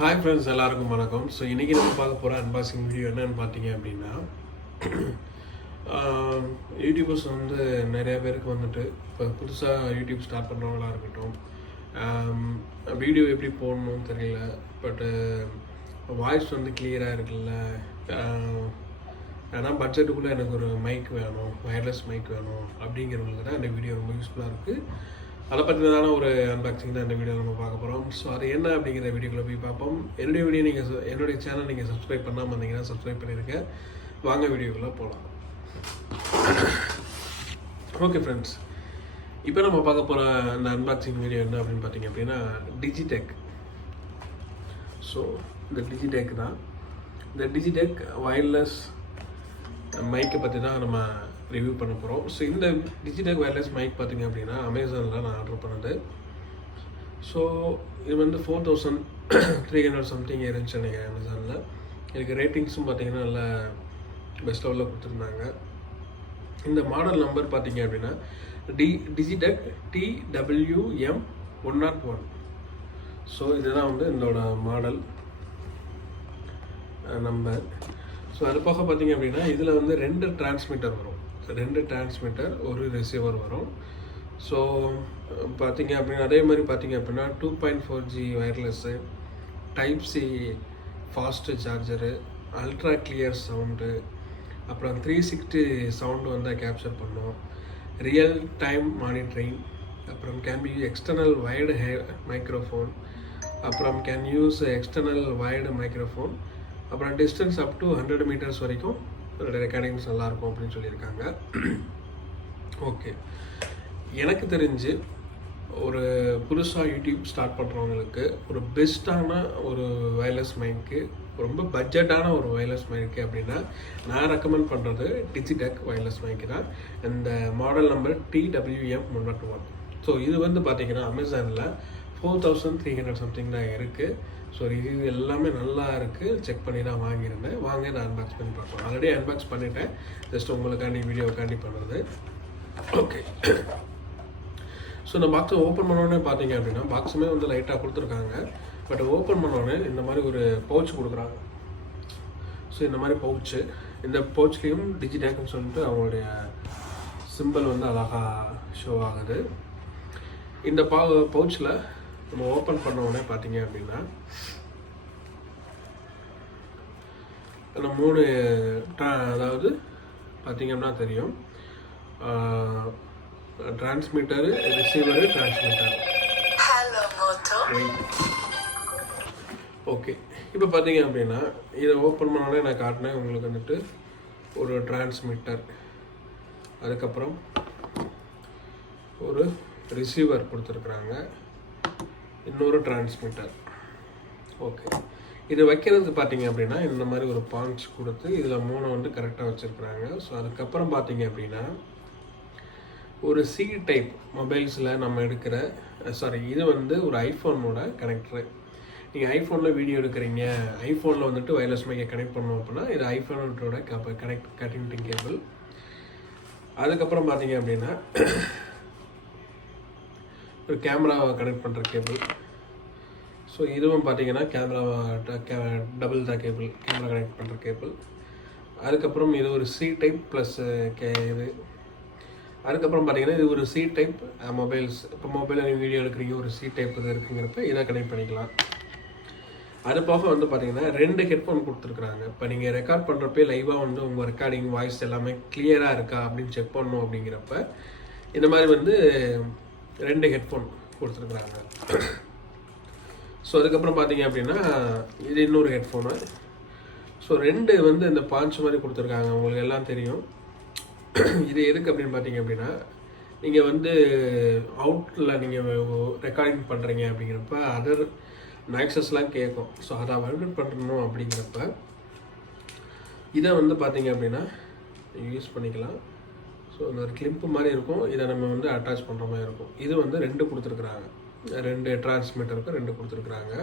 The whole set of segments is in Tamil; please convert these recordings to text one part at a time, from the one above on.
ஹாய் ஃப்ரெண்ட்ஸ், எல்லாருக்கும் வணக்கம். ஸோ இன்றைக்கி நம்ம பார்க்க போகிற அன்பாக்சிங் வீடியோ என்னென்னு பார்த்தீங்க அப்படின்னா, யூடியூபர்ஸ் வந்து நிறைய பேருக்கு வந்துட்டு இப்போ புதுசாக யூடியூப் ஸ்டார்ட் பண்ணுறவங்களா இருக்கட்டும், வீடியோ எப்படி போடணும்னு தெரியல, பட்டு வாய்ஸ் வந்து கிளியராக இருக்குல்ல, ஆனால் பட்ஜெட்டுக்குள்ளே எனக்கு ஒரு மைக் வேணும், வயர்லெஸ் மைக் வேணும் அப்படிங்கிறவங்களுக்கு தான் இந்த வீடியோ ரொம்ப யூஸ்ஃபுல்லாக இருக்குது. அதை பற்றினதான ஒரு அன்பாக்சிங் தான் இந்த வீடியோ நம்ம பார்க்க போகிறோம். ஸோ அது என்ன அப்படிங்கிற வீடியோக்குள்ளே போய் பார்ப்போம். என்னுடைய சேனல் நீங்கள் சப்ஸ்கிரைப் பண்ணாமல் இருந்தீங்கன்னா சப்ஸ்கிரைப் பண்ணியிருக்கேன். வாங்க வீடியோக்குள்ளே போகலாம். ஓகே ஃப்ரெண்ட்ஸ், இப்போ நம்ம பார்க்க போகிற அந்த அன்பாக்சிங் வீடியோ என்ன அப்படின்னு பார்த்தீங்க அப்படின்னா, டிஜிடெக். ஸோ இந்த டிஜிடெக் தான், இந்த டிஜிடெக் வயர்லெஸ் மைக்கை பற்றி தான் நம்ம ரிவ்யூ பண்ண போகிறோம். ஸோ இந்த டிஜிடெக் வயர்லெஸ் மைக் பார்த்திங்க அப்படின்னா அமேசானில் நான் ஆர்டர் பண்ணது. ஸோ இது வந்து 4300 சம்திங் இருந்துச்சு நினைக்கிறேன் அமேசானில். எனக்கு ரேட்டிங்ஸும் பார்த்திங்கன்னா நல்லா பெஸ்ட் லெவலில் கொடுத்துருந்தாங்க. இந்த மாடல் நம்பர் பார்த்திங்க அப்படின்னா டிஜிடெக் TWM101. ஸோ இதுதான் வந்து இதோட மாடல் நம்பர். ஸோ அது போக பார்த்திங்க அப்படின்னா இதில் வந்து 2 டிரான்ஸ்மிட்டர் வரும், 2 டிரான்ஸ்மிட்டர், ஒரு ரிசீவர் வரும். ஸோ பார்த்திங்க அப்படின்னா அதே மாதிரி பார்த்திங்க அப்படின்னா 2.4G wireless, type C fast charger, ultra clear sound, அப்புறம் 360 சவுண்டு வந்து கேப்சர் பண்ணும், ரியல் டைம் மானிட்டரிங், அப்புறம் can be external wired microphone, அப்புறம் can use external wired microphone, அப்புறம் டிஸ்டன்ஸ் அப் டு 100 மீட்டர்ஸ் வரைக்கும் ரெக்கார்டிங்ஸ் நல்லாயிருக்கும் அப்படின்னு சொல்லியிருக்காங்க. ஓகே, எனக்கு தெரிஞ்சு ஒரு புதுசாக யூடியூப் ஸ்டார்ட் பண்ணுறவங்களுக்கு ஒரு பெஸ்ட்டான ஒரு வயர்லெஸ் மைக்கு, ரொம்ப பட்ஜெட்டான ஒரு வயர்லெஸ் மைக்கு அப்படின்னா நான் ரெக்கமெண்ட் பண்ணுறது டிஜிடெக் வயர்லெஸ் மைக்கு தான். இந்த மாடல் நம்பர் TWM101. ஸோ இது வந்து பார்த்திங்கன்னா அமேசானில் 4300 சம்திங் தான் இருக்குது. ஸோ இது எல்லாமே நல்லா இருக்குது, செக் பண்ணி தான் வாங்கியிருந்தேன். வாங்க நான் அன்பாக்ஸ் பண்ணி பார்ப்போம். ஆல்ரெடி அன்பாக்ஸ் பண்ணிட்டேன், ஜஸ்ட் உங்களுக்காண்டி வீடியோக்காண்டி பண்ணுறது. ஓகே, ஸோ இந்த பாக்ஸை ஓப்பன் பண்ணோடனே பார்த்தீங்க அப்படின்னா பாக்ஸுமே வந்து லைட்டாக கொடுத்துருக்காங்க. பட் ஓப்பன் பண்ணோடனே இந்த மாதிரி ஒரு பவுச் கொடுக்குறாங்க. ஸோ இந்த மாதிரி பவுச்சு, இந்த பவுச்லேயும் டிஜிடெக்னு சொல்லிட்டு அவங்களுடைய சிம்பிள் வந்து அழகாக ஷோ ஆகுது. இந்த பவுச்சில் நம்ம ஓப்பன் பண்ண உடனே பார்த்தீங்க அப்படின்னா இந்த 3 அதாவது பார்த்தீங்கன்னா தெரியும், டிரான்ஸ்மிட்டரு, ரிசீவரு, டிரான்ஸ்மிட்டர். ஓகே, இப்போ பார்த்தீங்க அப்படின்னா இதை ஓப்பன் பண்ணோடனே நான் காட்டினேன் உங்களுக்கு வந்துட்டு ஒரு டிரான்ஸ்மிட்டர், அதுக்கப்புறம் ஒரு ரிசீவர் கொடுத்துருக்குறாங்க, இன்னொரு டிரான்ஸ்மிட்டர். ஓகே, இது வைக்கிறது பார்த்தீங்க அப்படின்னா இந்த மாதிரி ஒரு பாஞ்ச் கொடுத்து இதில் 3 வந்து கரெக்டாக வச்சுருக்குறாங்க. ஸோ அதுக்கப்புறம் பார்த்தீங்க அப்படின்னா ஒரு சி டைப் மொபைல்ஸில் நம்ம எடுக்கிற இது வந்து ஒரு ஐஃபோனோட கனெக்டரு. நீங்கள் ஐஃபோனில் வீடியோ எடுக்கிறீங்க, ஐஃபோனில் வந்துட்டு வயர்லெஸ் மைக்கை கனெக்ட் பண்ணோம் அப்படின்னா இது ஐஃபோனோட கனெக்டிங் கேபிள். அதுக்கப்புறம் பார்த்தீங்க அப்படின்னா ஒரு கேமராவை கனெக்ட் பண்ணுற கேபிள். ஸோ இதுவும் பார்த்தீங்கன்னா டபுள் தான் கேபிள், கேமரா கனெக்ட் பண்ணுற கேபிள். அதுக்கப்புறம் இது ஒரு சி டைப் ப்ளஸ் இது. அதுக்கப்புறம் பார்த்தீங்கன்னா இது ஒரு சி டைப் மொபைல்ஸ். இப்போ மொபைலில் நீங்கள் வீடியோ எடுக்கிறீங்க, ஒரு சி டைப் இது இருக்குங்கிறப்ப இதை கனெக்ட் பண்ணிக்கலாம். அது போக வந்து பார்த்தீங்கன்னா 2 ஹெட்ஃபோன் கொடுத்துருக்குறாங்க. இப்போ நீங்கள் ரெக்கார்ட் பண்ணுறப்பே லைவாக வந்து உங்கள் ரெக்கார்டிங் வாய்ஸ் எல்லாமே கிளியராக இருக்கா அப்படின்னு செக் பண்ணணும் அப்படிங்கிறப்ப இந்த மாதிரி வந்து 2 ஹெட்ஃபோன் கொடுத்துருக்குறாங்க. ஸோ அதுக்கப்புறம் பார்த்தீங்க அப்படின்னா இது இன்னொரு ஹெட்ஃபோனு. ஸோ 2 வந்து இந்த பாஞ்ச் மாதிரி கொடுத்துருக்காங்க, உங்களுக்கு எல்லாம் தெரியும். இது எதுக்கு அப்படின்னு பார்த்தீங்க அப்படின்னா நீங்கள் வந்து அவுட்டில் நீங்கள் ரெக்கார்டிங் பண்ணுறீங்க அப்படிங்கிறப்ப அதர் நாய்ஸஸ்லாம் கேட்கும். ஸோ அதை அவாய்ட் பண்ணணும் அப்படிங்கிறப்ப இதை வந்து பார்த்தீங்க அப்படின்னா யூஸ் பண்ணிக்கலாம். ஸோ இந்த ஒரு கிளிப்பு மாதிரி இருக்கும், இதை நம்ம வந்து அட்டாச் பண்ணுற மாதிரி இருக்கும். இது வந்து 2 கொடுத்துருக்குறாங்க, 2 டிரான்ஸ்மிட்டருக்கு 2 கொடுத்துருக்குறாங்க.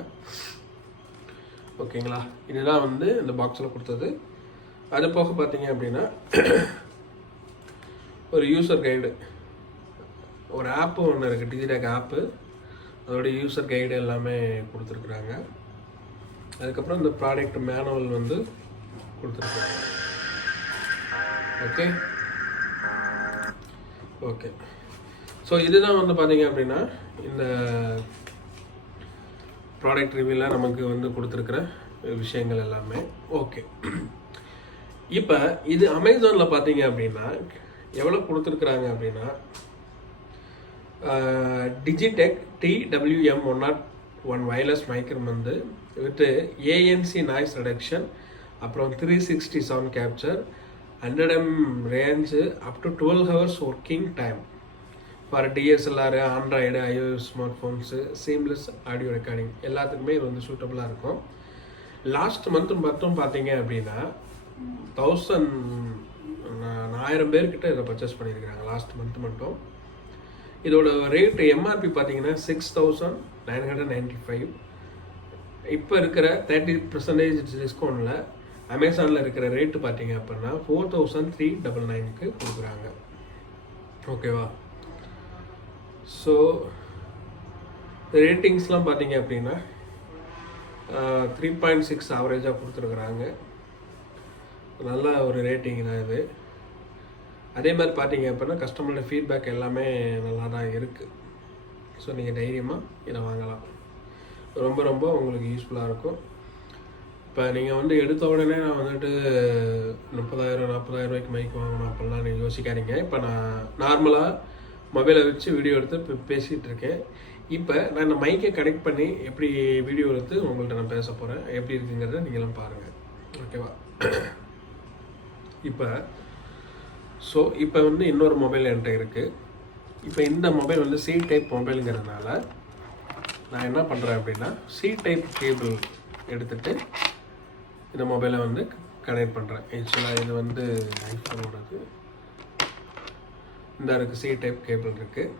ஓகேங்களா, இதுதான் வந்து இந்த பாக்ஸில் கொடுத்தது. அது போக பார்த்தீங்க அப்படின்னா ஒரு யூசர் கைடு, ஒரு ஆப்பு ஒன்று இருக்குது, டிஜிடெக் ஆப்பு. அதோட யூசர் கைடு எல்லாமே கொடுத்துருக்குறாங்க. அதுக்கப்புறம் இந்த ப்ராடக்ட் மேனுவல் வந்து கொடுத்துருக்காங்க. ஓகே ஓகே ஸோ இதுதான் வந்து பார்த்தீங்க அப்படின்னா இந்த ப்ராடக்ட் ரிவ்யூவில் நமக்கு வந்து கொடுத்துருக்குற விஷயங்கள் எல்லாமே. ஓகே, இப்போ இது அமேசானில் பார்த்தீங்க அப்படின்னா எவ்வளோ கொடுத்துருக்குறாங்க அப்படின்னா டிஜிடெக் TWM101 வயர்லெஸ் மைக்ரோம் வந்து வித் ANC நாய்ஸ் ரிடக்ஷன், அப்புறம் 360 sound capture, 100M range, up to 12 hours working time for DSLR, Android, iOS smart phones, seamless audio recording எல்லாத்துக்குமே இது வந்து சூட்டபுளாக இருக்கும். லாஸ்ட் மந்த் மட்டும் பார்த்தீங்க அப்படின்னா 1000 பேர்கிட்ட இதை பர்ச்சேஸ் பண்ணியிருக்கிறாங்க லாஸ்ட் மந்த் மட்டும். இதோட ரேட் MRP பார்த்தீங்கன்னா 6995. இப்போ இருக்கிற 30% டிஸ்கவுண்டில் அமேசானில் இருக்கிற ரேட்டு பார்த்தீங்க அப்படின்னா 4399க்கு கொடுக்குறாங்க. ஓகேவா? ஸோ ரேட்டிங்ஸ்லாம் பார்த்தீங்க அப்படின்னா 3.6 ஆவரேஜாக கொடுத்துருக்குறாங்க. நல்ல ஒரு ரேட்டிங் தான் இது. அதே மாதிரி பார்த்தீங்க அப்படின்னா கஸ்டமரோட ஃபீட்பேக் எல்லாமே நல்லா தான் இருக்குது. ஸோ நீங்கள் தைரியமாக இதை வாங்கலாம். ரொம்ப ரொம்ப உங்களுக்கு யூஸ்ஃபுல்லாக இருக்கும். இப்போ நீங்கள் வந்து எடுத்த உடனே நான் வந்துட்டு 30,000-40,000 ரூபாய்க்கு மைக் வாங்கணும் அப்படிலாம் நீங்கள் யோசிக்காதீங்க. இப்போ நான் நார்மலாக மொபைலை வச்சு வீடியோ எடுத்து இப்போ பேசிகிட்டு இருக்கேன். இப்போ நான் இந்த மைக்கை கனெக்ட் பண்ணி எப்படி வீடியோ எடுத்து உங்கள்கிட்ட நான் பேச போகிறேன், எப்படி இருக்குங்கிறத நீங்களும் பாருங்கள். ஓகேவா? இப்போ வந்து இன்னொரு மொபைல் என்கிட்ட இருக்குது. இப்போ இந்த மொபைல் வந்து C டைப் மொபைலுங்கிறதுனால நான் என்ன பண்ணுறேன் அப்படின்னா C டைப் கேபிள் எடுத்துகிட்டு இந்த மொபைலை வந்து கனெக்ட் பண்ணுறேன். ஆக்சுவலாக இது வந்து ஐஃபோனோடது. இந்த இருக்குது C டைப் கேபிள் இருக்குது.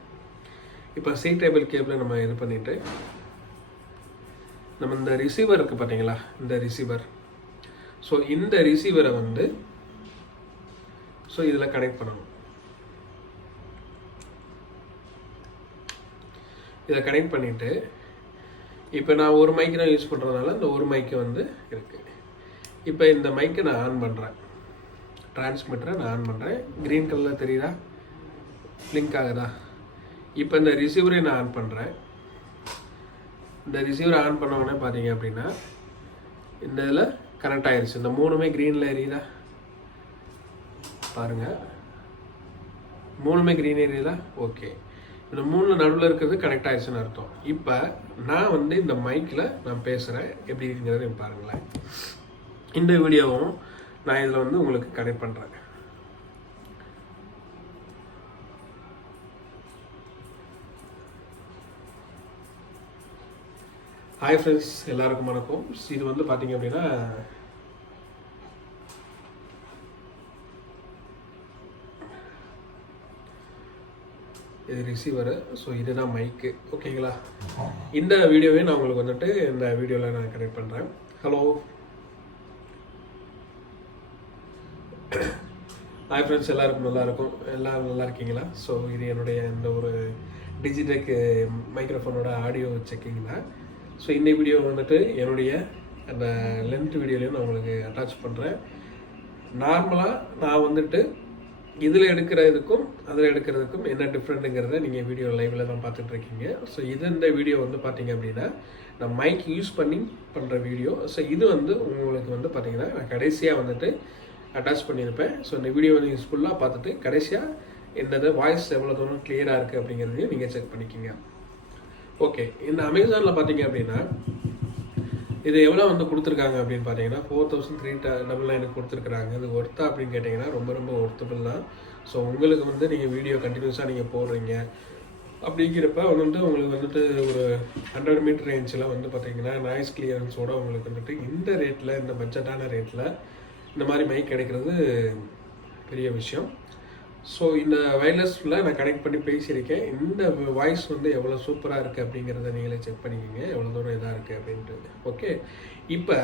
இப்போ C டைப் கேபிளை நம்ம இது பண்ணிவிட்டு நம்ம இந்த ரிசீவர் இருக்குது பார்த்தீங்களா, இந்த ரிசீவர். ஸோ இந்த ரிசீவரை வந்து இதில் கனெக்ட் பண்ணணும். இதை கனெக்ட் பண்ணிவிட்டு இப்போ நான் ஒரு மைக்கு தான் யூஸ் பண்ணுறதுனால இந்த ஒரு மைக்கு வந்து இருக்குது. இப்போ இந்த மைக்கை நான் ஆன் பண்ணுறேன், டிரான்ஸ்மிட்டரை நான் ஆன் பண்ணுறேன். க்ரீன் கலரில் தெரியுதா, லிங்க் ஆகுதா? இப்போ இந்த ரிசீவரை நான் ஆன் பண்ணுறேன். இந்த ரிசீவரை ஆன் பண்ண உடனே பார்த்தீங்க அப்படின்னா இந்த இதில் கனெக்ட் ஆகிடுச்சு. இந்த மூணுமே க்ரீனில் எரியுதா பாருங்கள், மூணுமே க்ரீன் ஏரியா. ஓகே, இந்த மூணு நடுவில் இருக்கிறது கனெக்ட் ஆகிடுச்சுன்னு அர்த்தம். இப்போ நான் வந்து இந்த மைக்கில் நான் பேசுகிறேன், எப்படி இருக்குங்கிறத பாருங்களேன். இந்த வீடியோவும் நான் இதில் வந்து உங்களுக்கு கனெக்ட் பண்ணுறேன். ஹாய் ஃப்ரெண்ட்ஸ், எல்லாருக்கும் வணக்கம். இது வந்து பார்த்தீங்க அப்படின்னா இது ரிசீவரு. ஸோ இதுதான் மைக்கு. ஓகேங்களா? இந்த வீடியோவே நான் உங்களுக்கு வந்துட்டு இந்த வீடியோவில் நான் கனெக்ட் பண்ணுறேன். ஹலோ, ஹாய் ஃப்ரெண்ட்ஸ், எல்லாருக்கும் எல்லோரும் நல்லா இருக்கீங்களா? ஸோ இது என்னுடைய இந்த ஒரு டிஜிடெக் மைக்ரோஃபோனோட ஆடியோ செக்கிங் தான். ஸோ இந்த வீடியோ வந்துட்டு என்னுடைய அந்த லென்த் வீடியோலையும் நான் உங்களுக்கு அட்டாச் பண்ணுறேன். நார்மலாக நான் வந்துட்டு இதில் எடுக்கிறதுக்கும் அதில் எடுக்கிறதுக்கும் என்ன டிஃப்ரெண்ட்டுங்கிறத நீங்கள் வீடியோ லைவில் தான் பார்த்துட்ருக்கீங்க. ஸோ இந்த வீடியோ வந்து பார்த்தீங்க அப்படின்னா நான் மைக் யூஸ் பண்ணி பண்ணுற வீடியோ. ஸோ இது வந்து உங்களுக்கு வந்து பார்த்தீங்கன்னா நான் கடைசியாக வந்துட்டு அட்டாச் பண்ணியிருப்பேன். ஸோ இந்த வீடியோ வந்து நீங்கள் ஃபுல்லாக பார்த்துட்டு கடைசியாக இந்த வாய்ஸ் எவ்வளோ தூரம் கிளியராக இருக்குது அப்படிங்கிறதையும் நீங்கள் செக் பண்ணிக்கிங்க. ஓகே, இந்த அமேசானில் பார்த்தீங்க அப்படின்னா இது எவ்வளோ வந்து கொடுத்துருக்காங்க அப்படின்னு பார்த்தீங்கன்னா 4399 கொடுத்துருக்குறாங்க. இது ஒர்த்தா அப்படின்னு கேட்டிங்கன்னா ரொம்ப ரொம்ப ஒர்த்தபிள் தான். ஸோ உங்களுக்கு வந்து நீங்கள் வீடியோ கண்டினியூஸாக நீங்கள் போடுறீங்க அப்படிங்கிறப்ப வந்து உங்களுக்கு வந்துட்டு ஒரு 100 மீட்டர் ரேஞ்சில் வந்து பார்த்தீங்கன்னா நாய்ஸ் கிளியரன்ஸோடு உங்களுக்கு வந்துட்டு இந்த ரேட்டில், இந்த பட்ஜெட்டான ரேட்டில் இந்த மாதிரி மைக் கிடைக்கிறது பெரிய விஷயம். ஸோ இந்த வயர்லெஸில் நான் கனெக்ட் பண்ணி பேசியிருக்கேன். இந்த வாய்ஸ் வந்து எவ்வளோ சூப்பராக இருக்குது அப்படிங்கிறத நீங்களே செக் பண்ணிக்கோங்க, எவ்வளோ தூரம் இதாக இருக்குது அப்படின்ட்டு. ஓகே, இப்போ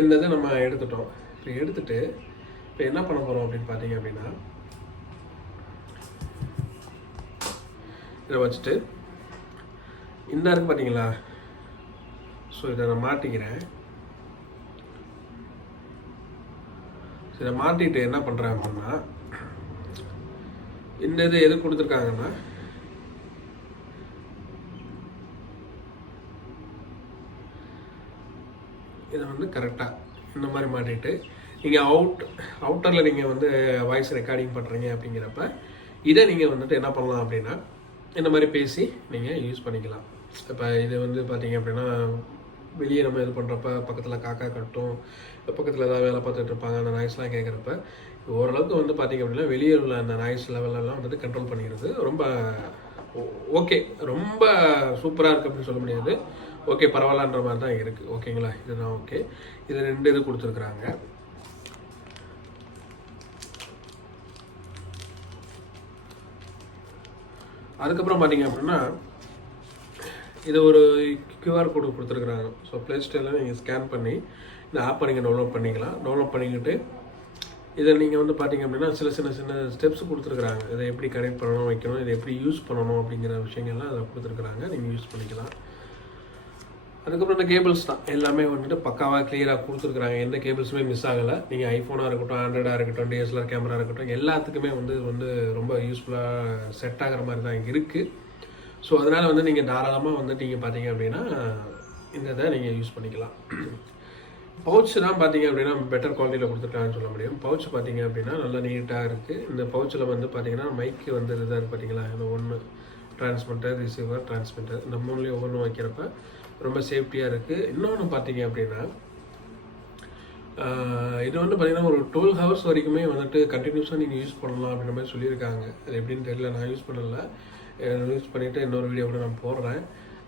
இந்த இதை நம்ம எடுத்துட்டோம். இப்போ எடுத்துகிட்டு இப்போ என்ன பண்ண போகிறோம் அப்படின்னு பார்த்தீங்க அப்படின்னா இதை வச்சுட்டு இந்த இருக்குது பார்த்தீங்களா. ஸோ இதை நான் மாட்டிக்கிறேன். இதை மாட்டிட்டு என்ன பண்ணுறேன் அப்படின்னா, இந்த இது எது கொடுத்துருக்காங்கன்னா இதை வந்து கரெக்டாக இந்த மாதிரி மாட்டிட்டு நீங்கள் அவுட்டரில் நீங்கள் வந்து வாய்ஸ் ரெக்கார்டிங் பண்ணுறீங்க அப்படிங்கிறப்ப இதை நீங்கள் வந்துட்டு என்ன பண்ணலாம் அப்படின்னா இந்த மாதிரி பேசி நீங்கள் யூஸ் பண்ணிக்கலாம். இப்போ இது வந்து பார்த்தீங்க அப்படின்னா வெளியே நம்ம இது பண்ணுறப்ப பக்கத்தில் காக்கா கட்டும், பக்கத்தில் ஏதாவது வேலை பார்த்துட்டு இருப்பாங்க, அந்த நாய்ஸ்லாம் கேட்குறப்ப ஓரளவுக்கு வந்து பார்த்திங்க அப்படின்னா வெளியே உள்ள அந்த நாய்ஸ் லெவலெல்லாம் வந்துட்டு கண்ட்ரோல் பண்ணிக்கிறது ரொம்ப ஓகே, ரொம்ப சூப்பராக இருக்குது அப்படின்னு சொல்ல முடியாது, ஓகே பரவாயில்லன்ற மாதிரி தான் இருக்குது. ஓகேங்களா, இதுதான் ஓகே. இது 2 இது கொடுத்துருக்குறாங்க. அதுக்கப்புறம் பார்த்தீங்க அப்படின்னா இது ஒரு QR கோடு கொடுத்துருக்குறாங்க. ஸோ ப்ளே ஸ்டோரில் நீங்கள் ஸ்கேன் பண்ணி இந்த ஆப்பை நீங்கள் டவுன்லோட் பண்ணிக்கலாம். டவுன்லோட் பண்ணிக்கிட்டு இதை நீங்கள் வந்து பார்த்தீங்க அப்படின்னா சின்ன ஸ்டெப்ஸ் கொடுத்துருக்குறாங்க. இதை எப்படி கனெக்ட் பண்ணணும், வைக்கணும், இதை எப்படி யூஸ் பண்ணணும் அப்படிங்கிற விஷயங்கள்லாம் அதை கொடுத்துருக்குறாங்க. நீங்கள் யூஸ் பண்ணிக்கலாம். அதுக்கப்புறம் இந்த கேபிள்ஸ் தான் எல்லாமே வந்துட்டு பக்காவாக கிளியராக கொடுத்துருக்குறாங்க. எந்த கேபிள்ஸுமே மிஸ் ஆகலை. நீங்கள் ஐஃபோனாக இருக்கட்டும், ஆண்ட்ராய்டாக இருக்கட்டும், DSLR கேமரா இருக்கட்டும், எல்லாத்துக்குமே வந்து ரொம்ப யூஸ்ஃபுல்லாக செட் ஆகிற மாதிரி தான் இருக்குது. ஸோ அதனால் வந்து நீங்கள் தாராளமாக வந்து நீங்கள் பார்த்தீங்க அப்படின்னா இந்த இதை நீங்கள் யூஸ் பண்ணிக்கலாம். பவுச் தான் பார்த்தீங்க அப்படின்னா பெட்டர் குவாலிட்டியில் கொடுத்துருக்காங்கன்னு சொல்ல முடியும். பவுச் பார்த்தீங்க அப்படின்னா நல்லா நீட்டாக இருக்குது. இந்த பவுச்சில் வந்து பார்த்தீங்கன்னா மைக்கு வந்து இதாக இருக்குது பார்த்தீங்களா, இந்த 1 டிரான்ஸ்மிட்டர், ரிசீவர், டிரான்ஸ்மிட்டர், இந்த 3லேயும் ஒவ்வொன்றும் வைக்கிறப்ப ரொம்ப சேஃப்டியாக இருக்குது. இன்னொன்று பார்த்தீங்க அப்படின்னா இது வந்து பார்த்தீங்கன்னா ஒரு 12 ஹவர்ஸ் வரைக்குமே வந்துட்டு கண்டினியூஸாக நீங்கள் யூஸ் பண்ணலாம் அப்படின்ற மாதிரி சொல்லியிருக்காங்க. அது எப்படின்னு தெரியல, நான் யூஸ் பண்ணலை. யூஸ் பண்ணிவிட்டு இன்னொரு வீடியோ கூட நான் போடுறேன்.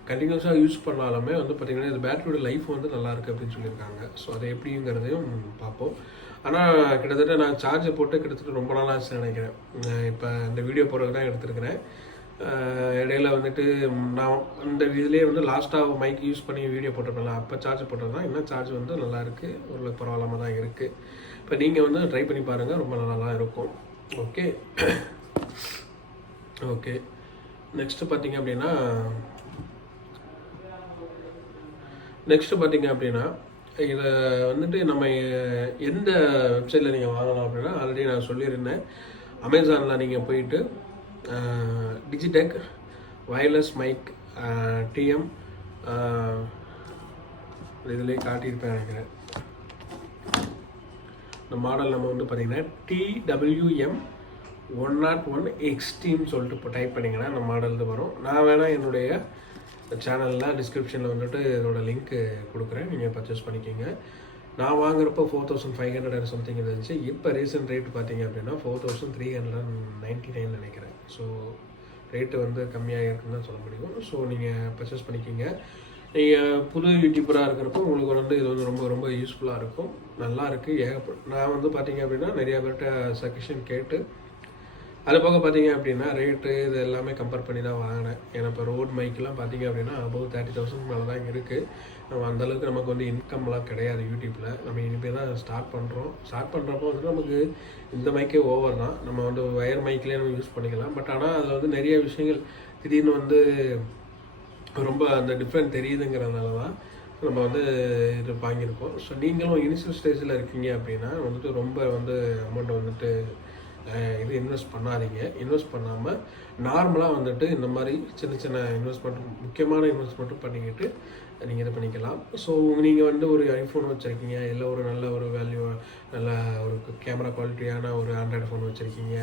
கண்டினியூஸாக யூஸ் பண்ணாலுமே வந்து பார்த்திங்கன்னா இது பேட்டரியோட லைஃப் வந்து நல்லாயிருக்கு அப்படின்னு சொல்லியிருக்காங்க. ஸோ அது எப்படிங்கிறதையும் பார்ப்போம். ஆனால் கிட்டத்தட்ட நான் சார்ஜை போட்டு கிட்டத்தட்ட ரொம்ப நாள் ஆச்சு நினைக்கிறேன். இப்போ இந்த வீடியோ போடுறது தான் எடுத்துருக்கிறேன். இடையில வந்துட்டு நான் இந்த இதுலேயே வந்து லாஸ்ட்டாக மைக் யூஸ் பண்ணி வீடியோ போட்டிருப்பேன்ல, அப்போ சார்ஜ் போட்டது தான். இன்னும் சார்ஜ் வந்து நல்லாயிருக்கு, ஓரளவுக்கு பரவாயில்லாமல் தான் இருக்குது. இப்போ நீங்கள் வந்து ட்ரை பண்ணி பாருங்கள், ரொம்ப நல்லா தான் இருக்கும். ஓகே ஓகே நெக்ஸ்ட்டு பார்த்தீங்க அப்படின்னா இதை வந்துட்டு நம்ம எந்த வெப்சைட்டில் நீங்கள் வாங்கலாம் அப்படின்னா ஆல்ரெடி நான் சொல்லியிருந்தேன். அமேசானில் நீங்கள் போயிட்டு டிஜிடெக் வயர்லெஸ் மைக் TM இதிலே காட்டியிருப்பேன் நினைக்கிறேன். இந்த மாடல் நம்ம வந்து பார்த்திங்கன்னா TWM 101 எக்ஸ்ட்ரீம் சொல்லிட்டு இப்போ டைப் பண்ணிங்கன்னா இந்த மாடல் வரும். நான் வேணால் என்னுடைய சேனலில் டிஸ்கிரிப்ஷனில் வந்துட்டு இதோட லிங்க்கு கொடுக்குறேன், நீங்கள் பர்ச்சேஸ் பண்ணிக்கோங்க. நான் வாங்குறப்போ 4500 சம்திங் இருந்துச்சு. இப்போ ரீசெண்ட் ரேட்டு பார்த்தீங்க அப்படின்னா 4399 நினைக்கிறேன். ஸோ ரேட்டு வந்து கம்மியாக இருக்குன்னு தான் சொல்ல முடியும். ஸோ நீங்கள் பர்ச்சேஸ் பண்ணிக்கோங்க. நீங்கள் புது யூடியூபராக இருக்கிறப்போ உங்களுக்கு வந்து இது வந்து ரொம்ப ரொம்ப யூஸ்ஃபுல்லாக இருக்கும். நல்லா இருக்குது. நான் வந்து பார்த்தீங்க அப்படின்னா நிறையா பேர்கிட்ட சஜஷன் கேட்டு அது போக பார்த்தீங்க அப்படின்னா ரேட்டு இது எல்லாமே கம்பேர் பண்ணி தான் வாங்கினேன். ஏன்னா இப்போ ரோட் மைக்கெலாம் பார்த்தீங்க அப்படின்னா அபவ் 30,000 மேலே தான் இருக்குது. நம்ம அந்தளவுக்கு நமக்கு வந்து இன்கம்லாம் கிடையாது யூடியூப்பில். நம்ம இனிமேல் தான் ஸ்டார்ட் பண்ணுறப்போ வந்து நமக்கு இந்த மைக்கே ஓவர் தான். நம்ம வந்து வயர் மைக்லேயே நம்ம யூஸ் பண்ணிக்கலாம். பட் ஆனால் அதில் வந்து நிறைய விஷயங்கள் திடீர்னு வந்து ரொம்ப அந்த டிஃப்ரெண்ட் தெரியுதுங்கிறதுனால தான் நம்ம வந்து இது வாங்கியிருக்கோம். ஸோ நீங்களும் இனிஷியல் ஸ்டேஜில் இருக்கீங்க அப்படின்னா வந்துட்டு ரொம்ப வந்து அமௌண்ட்டை வந்துட்டு இது இன்வெஸ்ட் பண்ணாதீங்க. இன்வெஸ்ட் பண்ணாமல் நார்மலாக வந்துட்டு இந்த மாதிரி சின்ன இன்வெஸ்ட்மெண்ட், முக்கியமான இன்வெஸ்ட்மெண்ட்டும் பண்ணிக்கிட்டு நீங்கள் இது பண்ணிக்கலாம். ஸோ நீங்கள் வந்து ஒரு ஐஃபோன் வச்சுருக்கீங்க, இல்லை ஒரு நல்ல ஒரு வேல்யூ, நல்ல ஒரு கேமரா குவாலிட்டியான ஒரு ஆண்ட்ராய்டு ஃபோன் வச்சுருக்கீங்க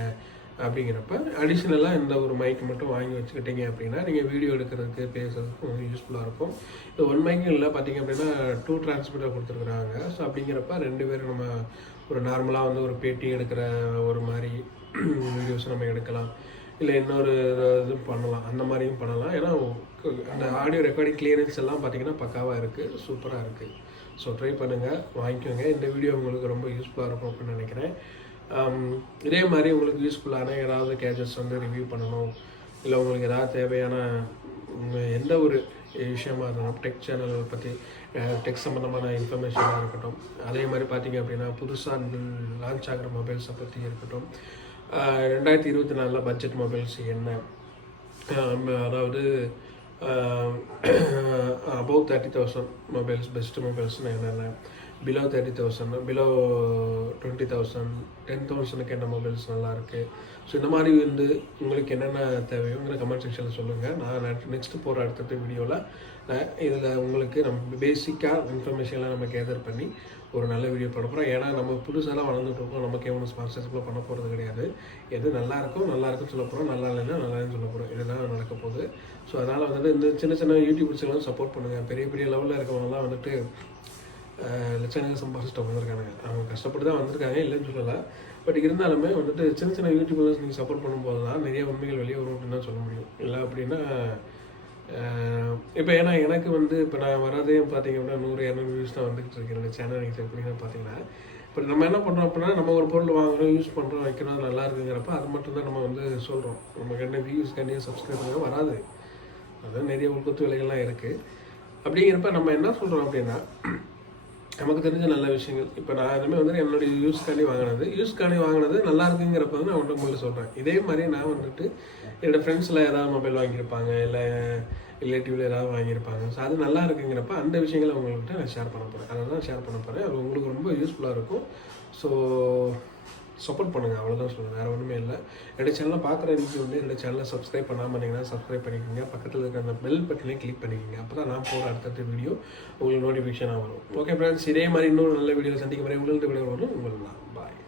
அப்படிங்கிறப்ப அடிஷ்னலாக இந்த ஒரு மைக் மட்டும் வாங்கி வச்சுக்கிட்டீங்க அப்படின்னா நீங்கள் வீடியோ எடுக்கிறதுக்கு பேசுறதுக்கு கொஞ்சம் யூஸ்ஃபுல்லாக இருக்கும். இது 1 மைக்கு இல்லை பார்த்தீங்க அப்படின்னா 2 டிரான்ஸ்மிட்டர் கொடுத்துருக்குறாங்க. ஸோ அப்படிங்கிறப்ப 2 பேரும் நம்ம ஒரு நார்மலாக வந்து ஒரு பேட்டி எடுக்கிற ஒரு மாதிரி வீடியோஸ் நம்ம எடுக்கலாம், இல்லை இன்னொரு இது பண்ணலாம், அந்த மாதிரியும் பண்ணலாம். ஏன்னா அந்த ஆடியோ ரெக்கார்டிங் கிளியரன்ஸ் எல்லாம் பார்த்தீங்கன்னா பக்காவாக இருக்குது, சூப்பராக இருக்குது. ஸோ ட்ரை பண்ணுங்கள், வாங்கிக்கோங்க. இந்த வீடியோ உங்களுக்கு ரொம்ப யூஸ்ஃபுல்லாக இருக்கும் அப்படின்னு நினைக்கிறேன். இதே மாதிரி உங்களுக்கு யூஸ்ஃபுல்லான ஏதாவது கேஜெட்ஸ் வந்து ரிவ்யூ பண்ணணும், இல்லை உங்களுக்கு ஏதாவது தேவையான எந்த ஒரு விஷயமா இருந்தாலும் டெக் சேனல் பற்றி டெக் சம்மந்தமான இன்ஃபர்மேஷனாக இருக்கட்டும், அதே மாதிரி பார்த்தீங்க அப்படின்னா புதுசாக லான்ச் ஆகிற மொபைல்ஸை பற்றி இருக்கட்டும், 2024 பட்ஜெட் மொபைல்ஸ் என்ன, அதாவது அபவ் 30,000 மொபைல்ஸ், பெஸ்ட்டு மொபைல்ஸ்னால் என்னென்ன, பிலோ 30,000, பிலோ 20,000, 10,000க்கு என்ன மொபைல்ஸ் நல்லாயிருக்கு. ஸோ இந்த மாதிரி வந்து உங்களுக்கு என்னென்ன தேவையோங்கிற கமெண்ட் செக்ஷனில் சொல்லுங்கள். நான் நெக்ஸ்ட்டு போகிற அடுத்த வீடியோவில் இதில் உங்களுக்கு நம்ம பேசிக்காக இன்ஃபர்மேஷன்லாம் நம்ம கேதர் பண்ணி ஒரு நல்ல வீடியோ பண்ண போகிறோம். ஏன்னா நம்ம புதுசாலாம் வளர்ந்துட்டுருக்கோம், நமக்கு எவ்வளோ ஸ்பான்சர்ஸ்க்குள்ள பண்ண போகிறது கிடையாது. எது நல்லாயிருக்குன்னு சொல்ல போகிறோம், நல்லா இல்லைன்னா நல்லான்னு சொல்ல போகிறோம். இதுதான் நடக்க போகுது. ஸோ அதனால் வந்துட்டு இந்த சின்ன சின்ன யூடியூபர்ஸ்லாம் சப்போர்ட் பண்ணுங்கள். பெரிய பெரிய லெவலில் இருக்கவங்கலாம் வந்துட்டு லட்சங்கள் சம்பாதிச்சுட்டு வந்திருக்காங்க. அவங்க கஷ்டப்பட்டு தான் வந்திருக்காங்க, இல்லைன்னு சொல்லலை. பட் இருந்தாலுமே வந்துட்டு சின்ன சின்ன யூடியூபர்ஸ் நீங்கள் சப்போர்ட் பண்ணும்போது தான் நிறைய உண்மைகள் வெளியே வரும் அப்படின்னு தான் சொல்ல முடியும். இல்லை அப்படின்னா இப்போ ஏன்னா எனக்கு வந்து இப்போ நான் வரதே பார்த்தீங்க அப்படின்னா 100-200 வியூஸ் தான் வந்துகிட்டு இருக்கு என்னோடய சேனல். நீங்கள் எப்படின்னா பார்த்தீங்கன்னா இப்போ நம்ம என்ன பண்ணுறோம் அப்படின்னா நம்ம ஒரு பொருள் வாங்குகிறோம், யூஸ் பண்ணுறோம், வைக்கிறோம், அது நல்லா இருக்குங்கிறப்ப அது மட்டும்தான் நம்ம வந்து சொல்கிறோம். நம்ம கண்ட வியூஸ் கண்டிப்பாக சப்ஸ்கிரைபர் வராது. அதான் நிறைய உள்கொத்து விலைகள்லாம் இருக்குது. அப்படிங்கிறப்ப நம்ம என்ன சொல்கிறோம் அப்படின்னா நமக்கு தெரிஞ்ச நல்ல விஷயங்கள். இப்போ நான் எதுவுமே வந்துட்டு என்னுடைய யூஸ்காண்டி வாங்கினது நல்லா இருக்குங்கிறப்ப வந்து நான் உங்கள்கிட்ட சொல்கிறேன். இதே மாதிரி நான் வந்துட்டு என்னோடய ஃப்ரெண்ட்ஸில் ஏதாவது மொபைல் வாங்கியிருப்பாங்க, இல்லை ரிலேட்டிவில் ஏதாவது வாங்கியிருப்பாங்க. ஸோ அது நல்லா இருக்குங்கிறப்ப அந்த விஷயங்களை உங்கள்கிட்ட நான் ஷேர் பண்ண போகிறேன். அதை தான் ஷேர் பண்ண போகிறேன். அது உங்களுக்கு ரொம்ப யூஸ்ஃபுல்லாக இருக்கும். ஸோ சப்போர்ட் பண்ணுங்கள், அவ்வளோதான் சொல்லுங்கள், வேறு ஒன்றுமே இல்லை. என்னோடய சேனலை பார்க்குற நீங்கள் வந்து என்னோடய சேனலை சப்ஸ்கிரைப் பண்ணாமல் இருந்தீங்கன்னா சப்ஸ்கிரைப் பண்ணிக்கோங்க. பக்கத்தில் இருக்கிற அந்த பெல் பட்டனை கிளிக் பண்ணிக்கோங்க. அப்போ தான் நான் போகிற அடுத்த வீடியோ உங்களுக்கு நோட்டிஃபிகேஷனாக வரும். ஓகே ஃப்ரெண்ட்ஸ், இதே மாதிரி இன்னொரு நல்ல வீடியோவில் சந்திக்க மாதிரி உங்களுக்கு வீடியோ வரும். உங்களுக்கு பாய்.